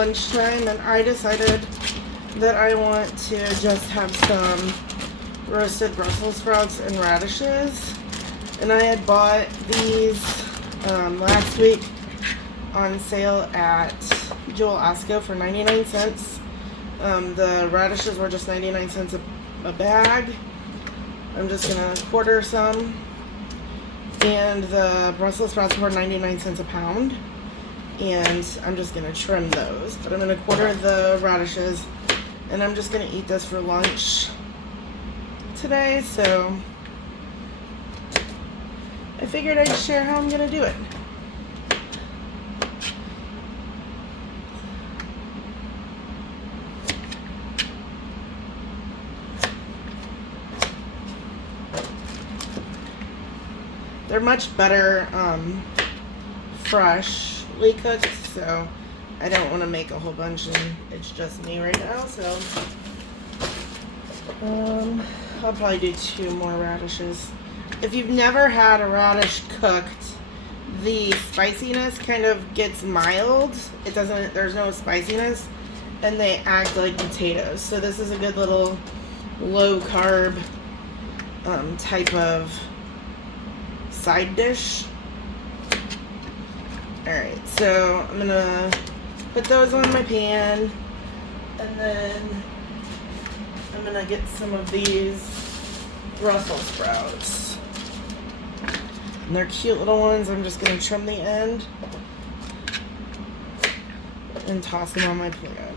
lunchtime, and I decided that I want to just have some roasted Brussels sprouts and radishes. And I had bought these last week on sale at Joel Osco for 99 cents. The radishes were just 99 cents a bag. I'm just going to quarter some. And the Brussels sprouts were 99 cents a pound. And I'm just going to trim those. But I'm going to quarter the radishes. And I'm just going to eat this for lunch today. So I figured I'd share how I'm going to do it. They're much better freshly cooked, so I don't want to make a whole bunch, and it's just me right now, so I'll probably do 2 more radishes. If you've never had a radish cooked, the spiciness kind of gets mild. There's no spiciness, and they act like potatoes. So this is a good little low carb type of side dish. Alright, so I'm gonna put those on my pan, and then I'm gonna get some of these Brussels sprouts. And they're cute little ones. I'm just gonna trim the end and toss them on my pan.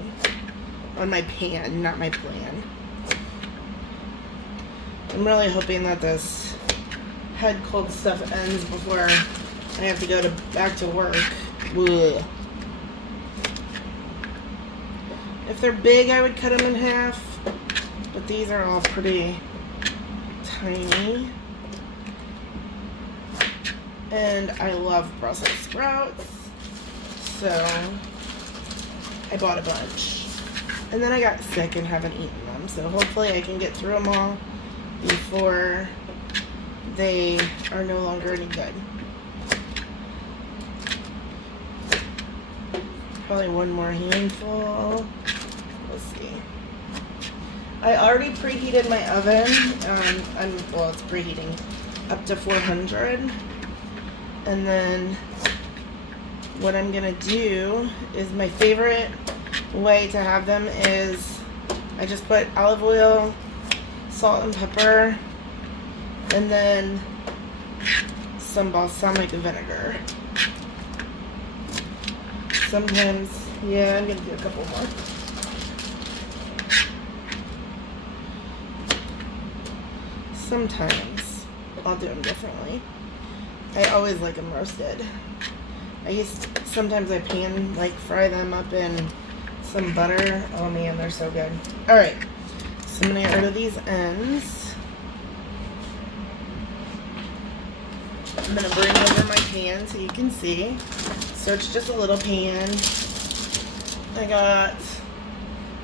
On my pan, not my plan. I'm really hoping that this head cold stuff ends before I have to go back to work. Ugh. If they're big, I would cut them in half, but these are all pretty tiny. And I love Brussels sprouts, so I bought a bunch. And then I got sick and haven't eaten them, so hopefully I can get through them all before they are no longer any good. Probably one more handful. We'll see. I already preheated my oven. It's preheating up to 400. And then what I'm gonna do is, my favorite way to have them is I just put olive oil, salt and pepper, and then some balsamic vinegar. Sometimes, yeah, I'm gonna do a couple more. Sometimes I'll do them differently. I always like them roasted. Sometimes I fry them up in some butter. Oh man, they're so good. Alright, so I'm gonna get rid of these ends. I'm going to bring over my pan so you can see. So it's just a little pan. I got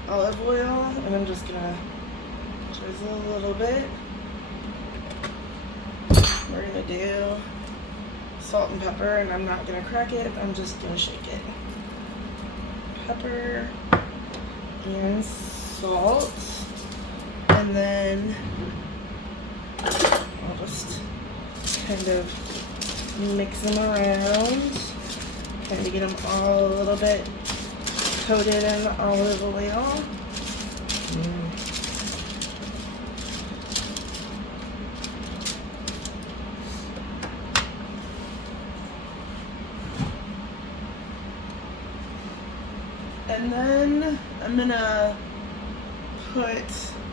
olive oil, and I'm just going to drizzle a little bit. We're going to do salt and pepper, and I'm not going to crack it. I'm just going to shake it. Pepper and salt. And then I'll just kind of mix them around, kind of get them all a little bit coated in olive oil. And then I'm gonna put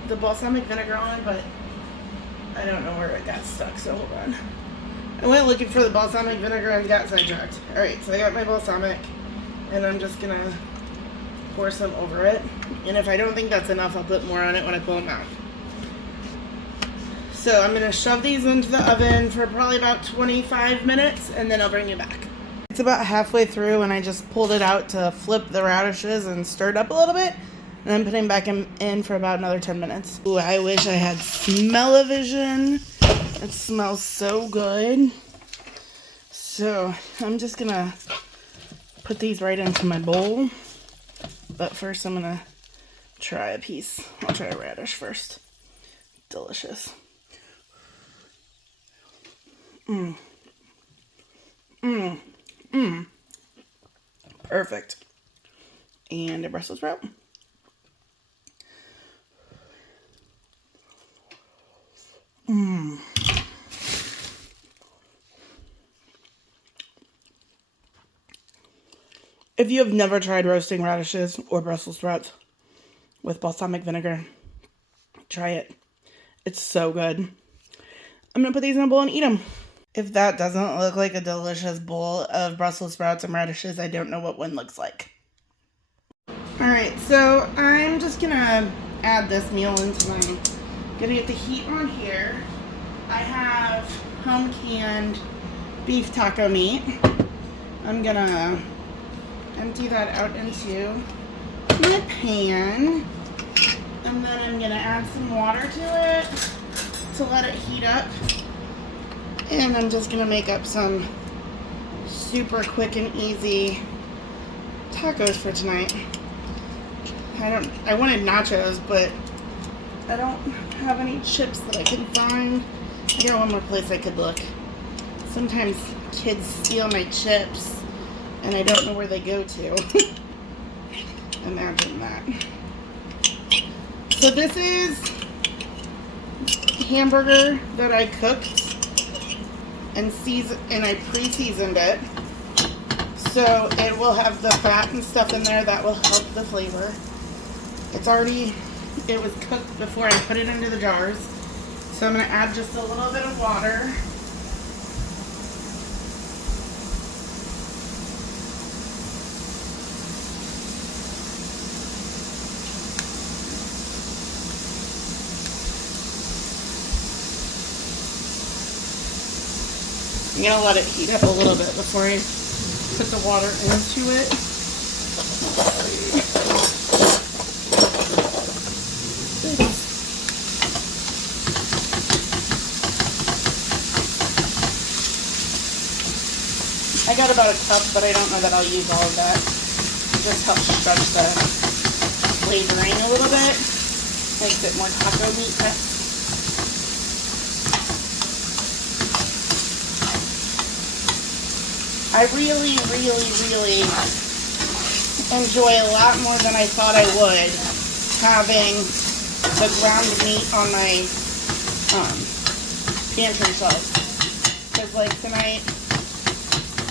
the balsamic vinegar on, but I don't know where it got stuck, so hold on. I went looking for the balsamic vinegar and got sidetracked. Alright, so I got my balsamic, and I'm just gonna pour some over it. And if I don't think that's enough, I'll put more on it when I pull them out. So I'm gonna shove these into the oven for probably about 25 minutes, and then I'll bring you back. It's about halfway through, and I just pulled it out to flip the radishes and stir it up a little bit. And I'm putting back in for about another 10 minutes. Ooh, I wish I had smell-o-vision. It smells so good. So I'm just gonna put these right into my bowl. But first I'm gonna try a piece. I'll try a radish first. Delicious. Perfect. And a Brussels sprout. If you have never tried roasting radishes or Brussels sprouts with balsamic vinegar, try it. It's so good. I'm going to put these in a bowl and eat them. If that doesn't look like a delicious bowl of Brussels sprouts and radishes, I don't know what one looks like. Alright, so I'm just going to add this meal into my... Gonna get the heat on here. I have home canned beef taco meat. I'm gonna empty that out into my pan. And then I'm gonna add some water to it to let it heat up. And I'm just gonna make up some super quick and easy tacos for tonight. I wanted nachos, but I don't have any chips that I can find. I got one more place I could look. Sometimes kids steal my chips and I don't know where they go to. Imagine that. So this is hamburger that I cooked and I pre-seasoned it. So it will have the fat and stuff in there that will help the flavor. It was cooked before I put it into the jars. So I'm going to add just a little bit of water. I'm going to let it heat up a little bit before I put the water into it. I got about a cup, but I don't know that I'll use all of that. It just helps stretch the flavoring a little bit. Makes it more taco meat. I really, really, really enjoy a lot more than I thought I would having the ground meat on my pantry shelf. Because like tonight,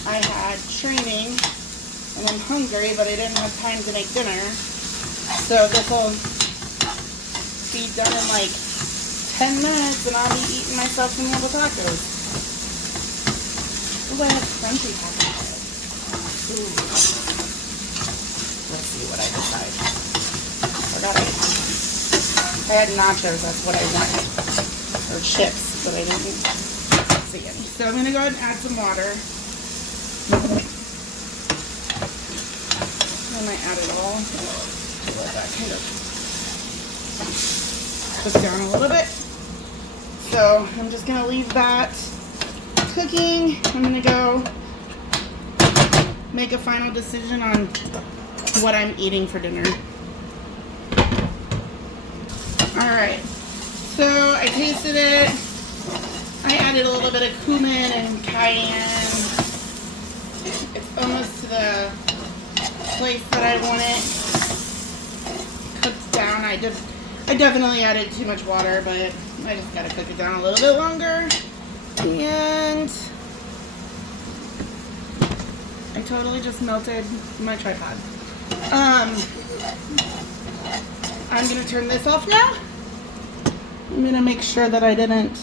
I had training and I'm hungry, but I didn't have time to make dinner. So this will be done in like 10 minutes and I'll be eating myself some little tacos. Ooh, I have crunchy tacos. Ooh. Let's see what I decide. I had nachos, that's what I wanted. Or chips, but I didn't see any. So I'm going to go ahead and add some water. I might add it all. Let that kind of cook down a little bit. So I'm just going to leave that cooking. I'm going to go make a final decision on what I'm eating for dinner. Alright, so I tasted it. I added a little bit of cumin and cayenne. It's almost to the place that I want it cooked down. I definitely added too much water, but I just gotta cook it down a little bit longer. And I totally just melted my tripod. I'm gonna turn this off now. I'm gonna make sure that I didn't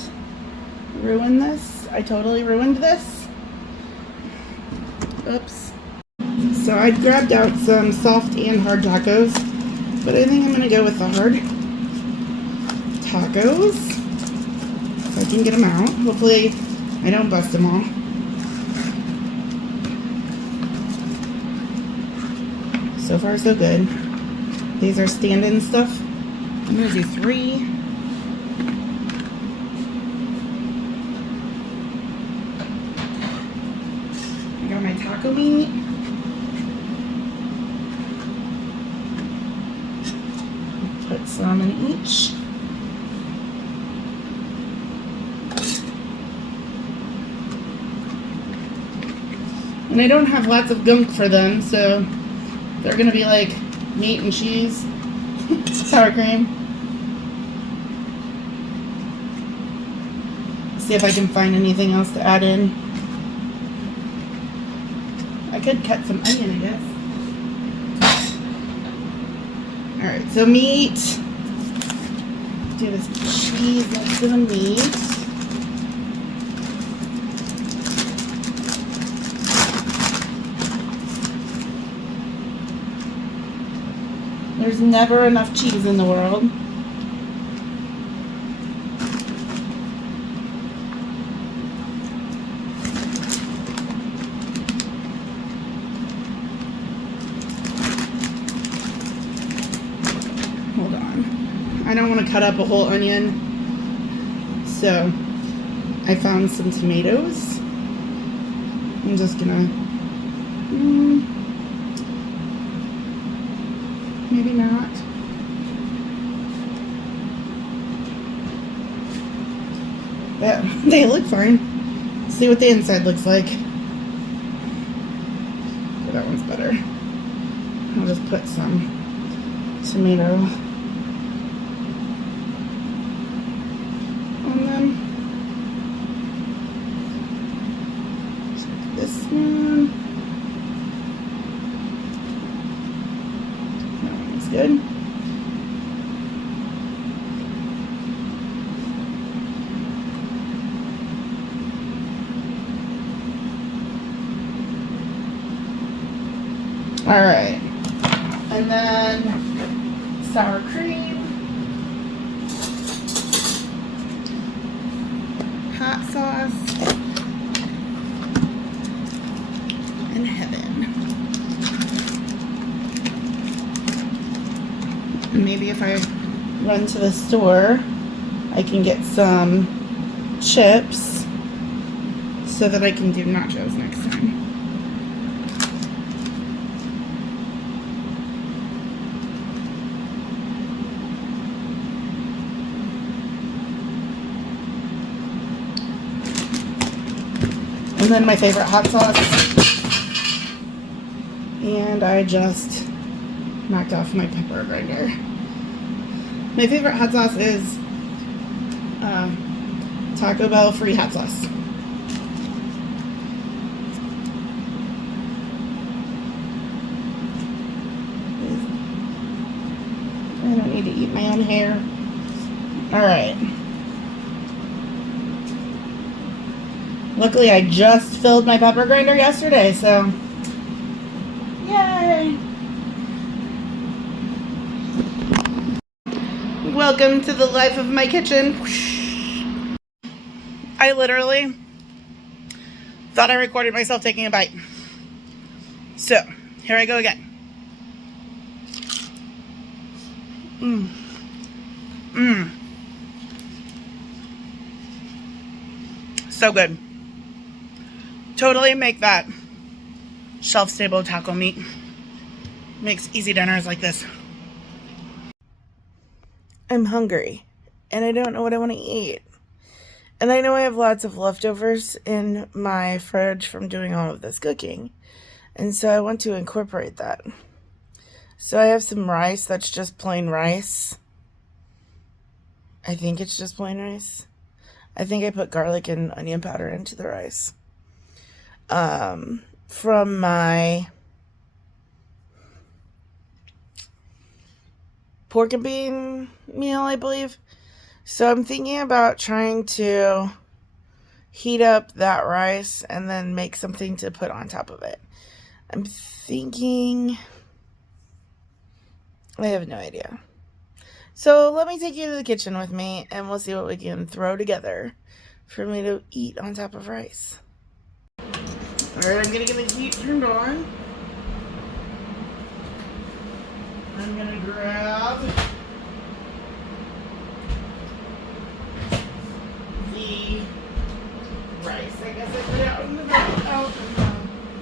ruin this. I totally ruined this. Oops. So I grabbed out some soft and hard tacos, but I think I'm gonna go with the hard tacos so I can get them out. Hopefully I don't bust them all. So far so good. These are stand-in stuff. I'm gonna do 3. I got my taco meat. ramen each. And I don't have lots of gunk for them, so they're gonna be like meat and cheese, sour cream. See if I can find anything else to add in. I could cut some onion, I guess. Alright, so meat. Do this cheese next to the meat. There's never enough cheese in the world. Hold on. I don't want to cut up a whole onion. So I found some tomatoes. I'm just gonna maybe not. But they look fine. See what the inside looks like. Okay, that one's better. I'll just put some tomato on them. Check this one. That one's good. All right, and then sour cream, hot sauce, and heaven. And maybe if I run to the store, I can get some chips so that I can do nachos next time. And then my favorite hot sauce. And I just knocked off my pepper grinder. My favorite hot sauce is Taco Bell free hot sauce. I don't need to eat my own hair. Alright. Luckily, I just filled my pepper grinder yesterday, so yay! Welcome to the life of my kitchen. I literally thought I recorded myself taking a bite. So, here I go again. So good. Totally make that shelf-stable taco meat. Makes easy dinners like this. I'm hungry, and I don't know what I want to eat. And I know I have lots of leftovers in my fridge from doing all of this cooking. And so I want to incorporate that. So I have some rice that's just plain rice. I think it's just plain rice. I think I put garlic and onion powder into the rice. From my pork and bean meal, I believe. So I'm thinking about trying to heat up that rice and then make something to put on top of it. I'm thinking, I have no idea. So let me take you to the kitchen with me and we'll see what we can throw together for me to eat on top of rice. Alright, I'm gonna get the heat turned on. I'm gonna grab the rice. I guess I put it out in the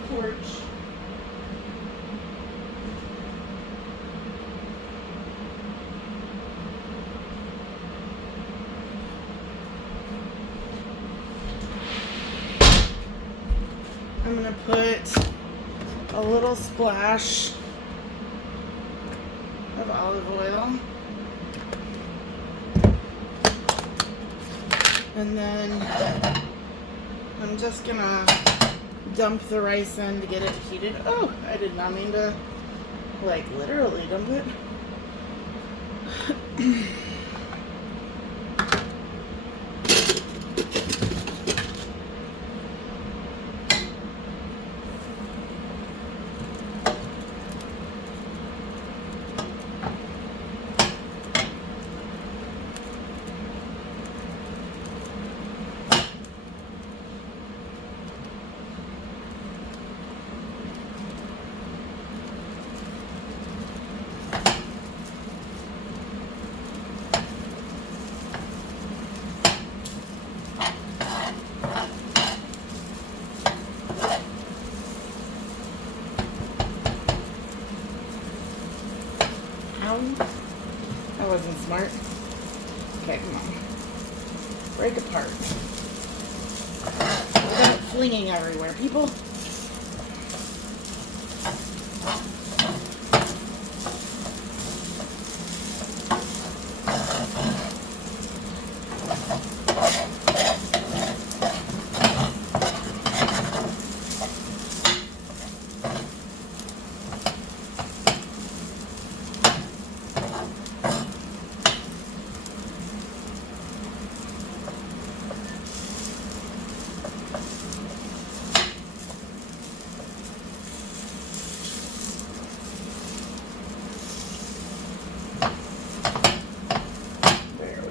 porch. gonna put a little splash of olive oil. And then I'm just gonna dump the rice in to get it heated. Oh, I did not mean to, like, literally dump it. That wasn't smart. Okay, come on. Break apart. Without flinging everywhere, people.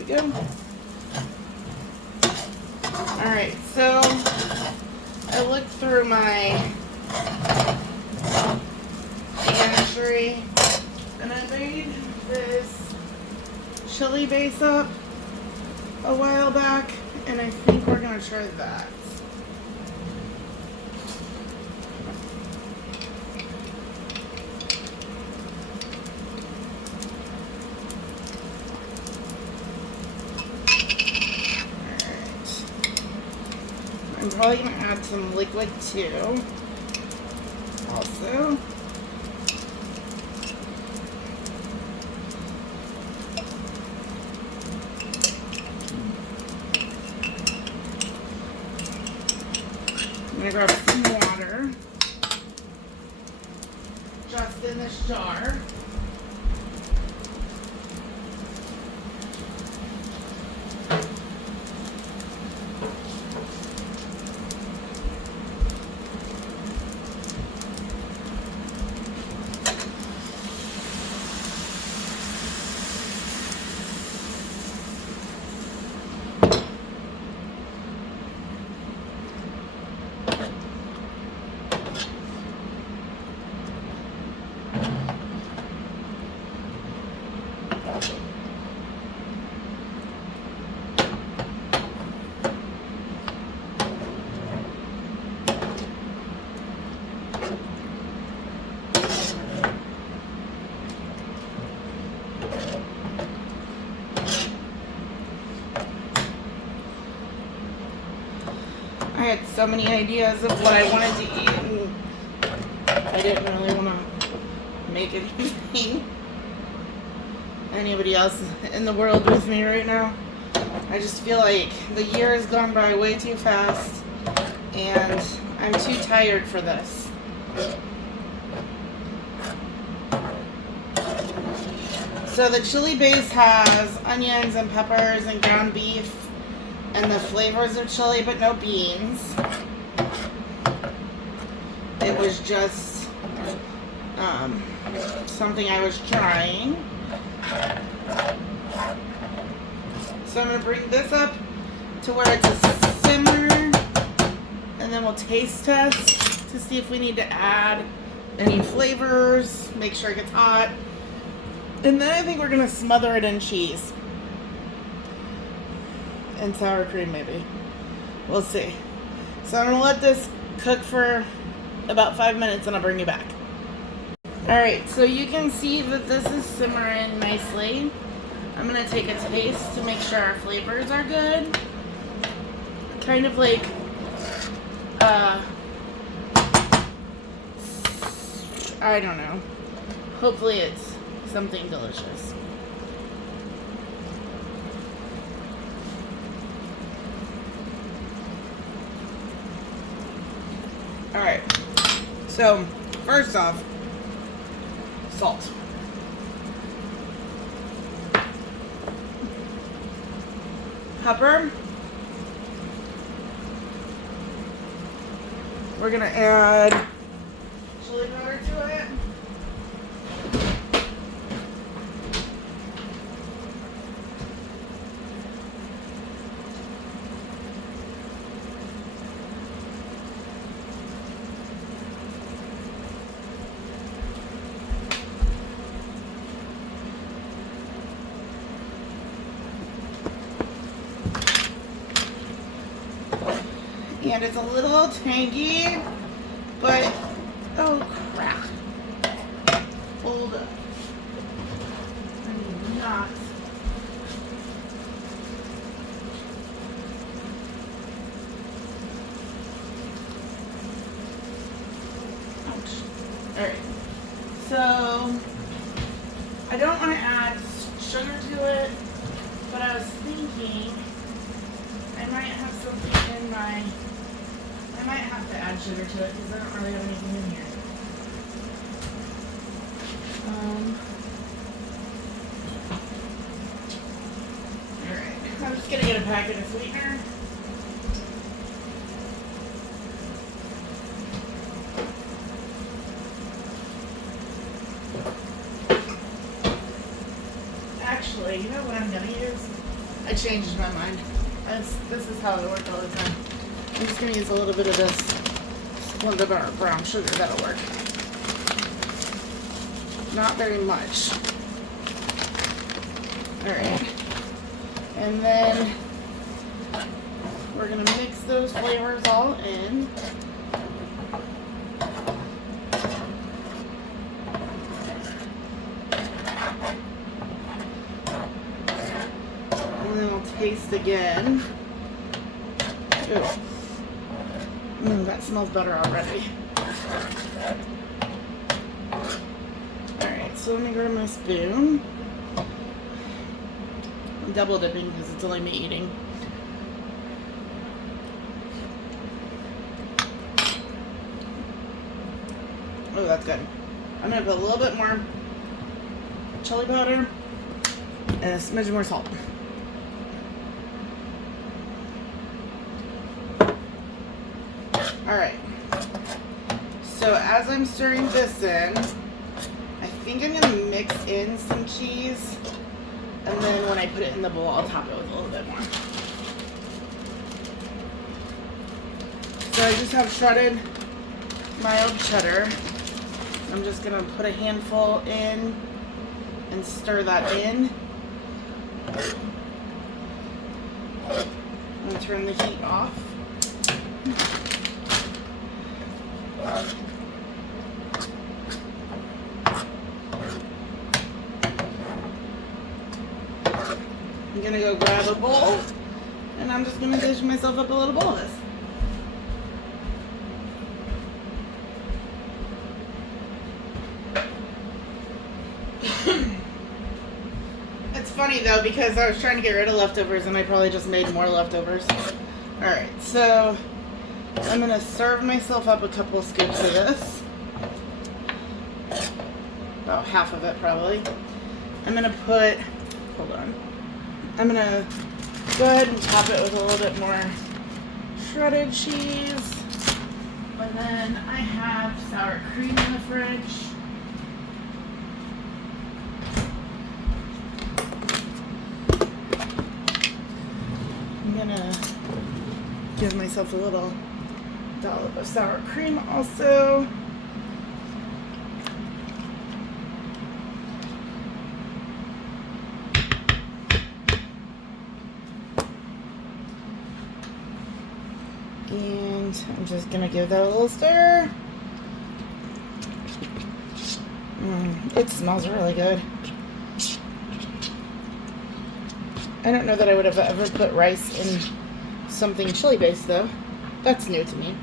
Go. Alright, so I looked through my pantry and I made this chili base up a while back, and I think we're going to try that. I'm probably going to add some liquid too. Also. I'm going to grab some water. Just in this jar. I had so many ideas of what I wanted to eat, and I didn't really want to make anything. Anybody else in the world with me right now? I just feel like the year has gone by way too fast, and I'm too tired for this. So the chili base has onions and peppers and ground beef and the flavors of chili, but no beans. It was just something I was trying. So I'm going to bring this up to where it's a simmer, and then we'll taste test to see if we need to add any flavors, make sure it gets hot. And then I think we're going to smother it in cheese. And sour cream, maybe. We'll see. So I'm going to let this cook for about 5 minutes, and I'll bring you back. Alright, so you can see that this is simmering nicely. I'm going to take a taste to make sure our flavors are good. Kind of like I don't know. Hopefully it's something delicious. Alright, so first off, salt. Pepper. We're gonna add chili powder to it. And it's a little tangy, but oh crap. Hold up. I mean, not. Ouch. Alright. So, I don't want to add sugar to it, but I was thinking I might have something in my. I might have to add sugar to it because I don't really have anything in here. Alright, I'm just going to get a packet of sweetener. Actually, you know what I'm going to use? I changed my mind. This is how it works all the time. I'm just going to use a little bit of this little bit of brown sugar. That'll work. Not very much. Alright. And then we're going to mix those flavors all in. And then we'll taste again. Ooh. That smells better already. Alright, so let me grab my spoon. I'm double dipping because it's only me eating. Oh, that's good. I'm going to put a little bit more chili powder and a smidge more salt. Alright, so as I'm stirring this in, I think I'm going to mix in some cheese, and then when I put it in the bowl, I'll top it with a little bit more. So I just have shredded mild cheddar. I'm just going to put a handful in and stir that in. And turn the heat off. I'm gonna go grab a bowl, and I'm just gonna dish myself up a little bowl of this. It's funny though, because I was trying to get rid of leftovers and I probably just made more leftovers. Alright, so I'm gonna serve myself up a couple scoops of this. About half of it probably. I'm gonna put, hold on. I'm gonna go ahead and top it with a little bit more shredded cheese. And then I have sour cream in the fridge. I'm gonna give myself a little dollop of sour cream also. And I'm just gonna give that a little stir. It smells really good. I don't know that I would have ever put rice in something chili based though. That's new to me.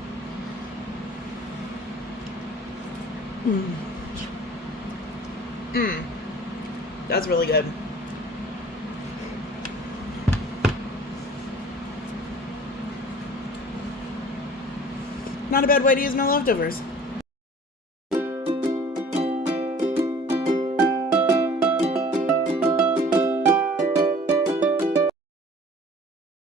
That's really good. Not a bad way to use my leftovers.